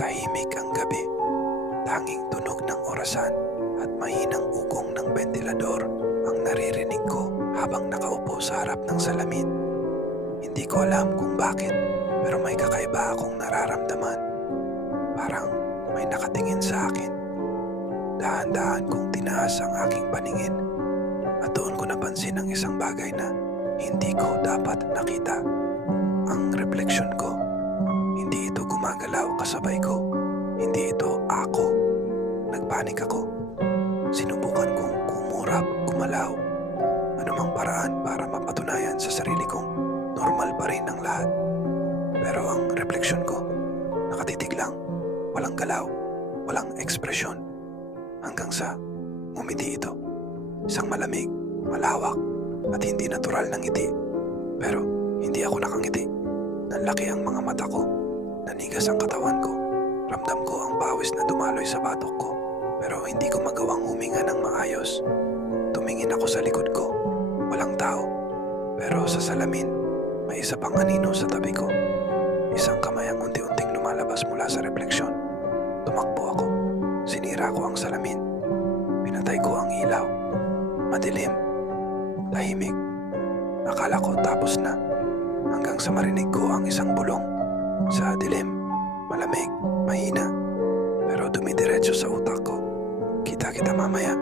Tahimik ang gabi. Tanging tunog ng orasan at mahinang ugong ng ventilador ang naririnig ko habang nakaupo sa harap ng salamin. Hindi ko alam kung bakit pero may kakaiba akong nararamdaman. Parang may nakatingin sa akin. Dahan-dahan kong tinaas ang aking paningin at doon ko napansin ang isang bagay na hindi ko dapat nakita. Ang refleksyon gumagalaw kasabay ko. Hindi ito ako. Nagpanik ako. Sinubukan kong kumurap, kumalaw. Anumang paraan para mapatunayan sa sarili kong normal pa rin ang lahat. Pero ang refleksyon ko, nakatitig lang, walang galaw, walang ekspresyon. Hanggang sa umiti ito. Isang malamig, malawak, at hindi natural na ngiti. Pero hindi ako nakangiti. Nanlaki ang mga mata ko. Nanigas ang katawan ko. Ramdam ko ang pawis na dumaloy sa batok ko. Pero hindi ko magawang huminga ng maayos. Tumingin ako sa likod ko. Walang tao. Pero sa salamin, may isa pang anino sa tabi ko. Isang kamay ang unti-unting lumalabas mula sa refleksyon. Tumakbo ako. Sinira ko ang salamin. Pinatay ko ang ilaw. Madilim. Tahimik. Akala ko tapos na. Hanggang sa marinig ko ang isang bulong. Sa dilim. Malamig. Mahina. Pero dumidiretso sa utak ko. Kita kita mamaya.